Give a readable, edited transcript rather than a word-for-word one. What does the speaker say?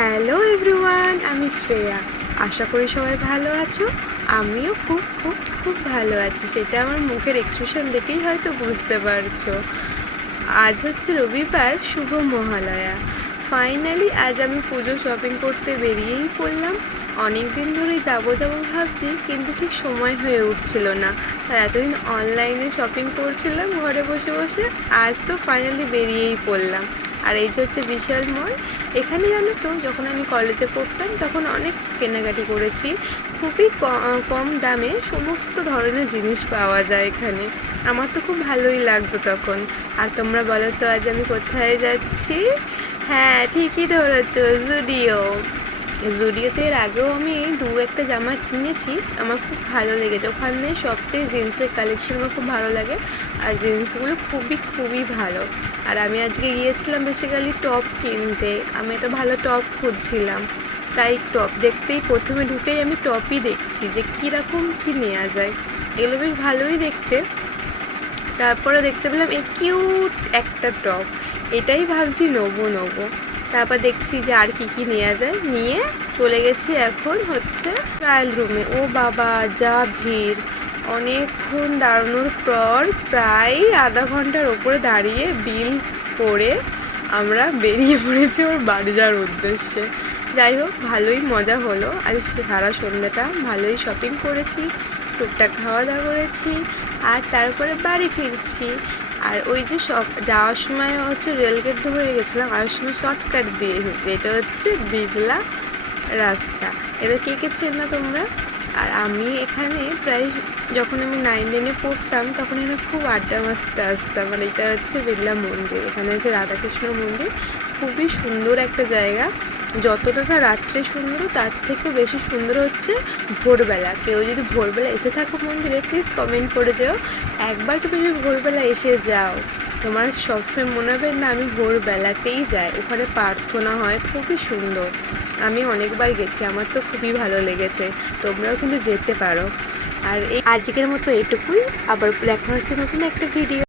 Hello everyone, আমি শ্রেয়া। আশা করি সবাই ভালো আছো। আমিও খুব খুব খুব ভালো আছি, সেটা আমার মুখের এক্সপ্রেশন দেখেই হয়তো বুঝতে পারছো। আজ হচ্ছে রবিবার, শুভ মহালয়া। ফাইনালি আজ আমি পুজো শপিং করতে বেরিয়েই পড়লাম। অনেক দিন ধরেই যাবো ভাবছি, কিন্তু ঠিক সময় হয়ে উঠছিল না। আর এতদিন অনলাইনে শপিং করছিলাম ঘরে বসে বসে, আজ তো ফাইনালি বেরিয়েই পড়লাম। আর এই যে হচ্ছে বিশাল মল। এখানে জানো তো, যখন আমি কলেজে পড়তাম তখন অনেক কেনাকাটি করেছি। খুবই কম দামে সমস্ত ধরনের জিনিস পাওয়া যায় এখানে। আমার তো খুব ভালোই লাগতো তখন। আর তোমরা বলো তো আজ আমি কোথায় যাচ্ছি? হ্যাঁ, ঠিকই ধরেছো, জুডিওতে এর আগেও আমি একটা জামা কিনেছি, আমার খুব ভালো লেগেছে। ওখানে সবচেয়ে জিন্সের কালেকশন আমার খুব ভালো লাগে, আর জিন্সগুলো খুবই খুবই ভালো। আর আমি আজকে গিয়েছিলাম বেসিক্যালি টপ কিনতে। আমি একটা ভালো টপ খুঁজছিলাম, তাই টপ দেখতেই প্রথমে ঢুকেই আমি টপই দেখছি যে কীরকম কী নেওয়া যায়। এগুলো বেশ ভালোই দেখতে। তারপরে দেখতে পেলাম এই কিউট একটা টপ, এটাই ভাবছি নেবো। তারপর দেখছি যে আর কি নেওয়া যায়, নিয়ে চলে গেছি এখন হচ্ছে ট্রায়াল রুমে। ও বাবা, যা ভিড়! অনেকক্ষণ দাঁড়ানোর পর প্রায় আধা ঘন্টার ওপরে দাঁড়িয়ে বিল করে আমরা বেরিয়ে পড়েছি ওর বাড়ি যাওয়ার উদ্দেশ্যে। যাই হোক, ভালোই মজা হলো। আজ সারা সন্ধ্যাটা ভালোই শপিং করেছি, টুকটাক খাওয়া দাওয়া করেছি, আর তারপরে বাড়ি ফিরছি। আর ওই যে সব যাওয়ার সময় হচ্ছে রেলগেট ধরে গেছিলাম, আর সময় শর্টকাট দিয়ে এসেছি। এটা হচ্ছে বিড়লা রাস্তা। এটা কে চেনো তোমরা? আর আমি এখানে প্রায়, যখন আমি 9-10-এ পড়তাম তখন এখানে খুব আড্ডা মারতে আসতাম। মানে এটা হচ্ছে বিড়লা মন্দির, এখানে হচ্ছে রাধাকৃষ্ণ মন্দির। খুবই সুন্দর একটা জায়গা। যতটা রাত্রে সুন্দর, তার থেকেও বেশি সুন্দর হচ্ছে ভোরবেলা। কেউ যদি ভোরবেলা এসে থাকো মন্দিরে, প্লিজ কমেন্ট করে যেও। একবার তুমি যদি ভোরবেলা এসে যাও, তোমার সবসময় মনে হবে না আমি ভোরবেলাতেই যাই। ওখানে প্রার্থনা হয়, খুবই সুন্দর। আমি অনেকবার গেছি, আমার তো খুবই ভালো লেগেছে। তোমরাও কিন্তু যেতে পারো। আর এই আজকের মতো এটুকুই, আবার দেখা হচ্ছে নতুন একটা ভিডিও।